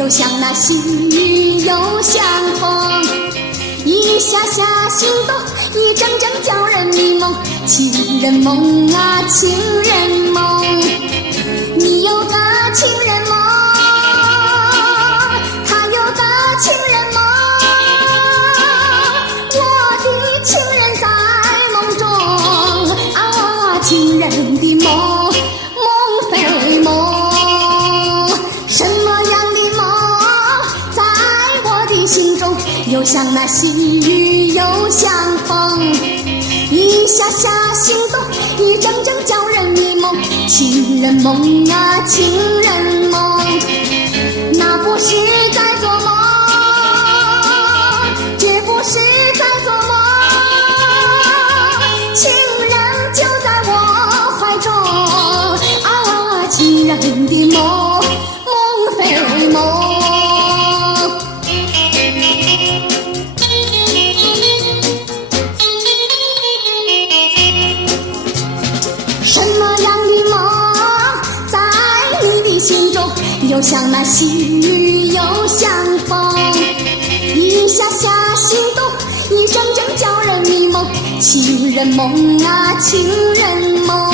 又像那细雨又像风，一下下心动，一阵阵叫人迷梦。情人梦啊情人梦，你有个情人梦，他有个情人梦，我的情人在梦中啊，情人的梦，梦非梦。什么样的梦在我的心中，又像那细雨又像风，一下下心动，一阵阵叫人迷梦。情人梦啊情人梦，那不是在做梦，绝不是在做梦，情人就在我怀中啊，情人的梦，梦非梦。什么样的梦在你的心中，又像那细雨又像风，一下下心动，一阵阵叫人迷梦。情人梦啊情人梦。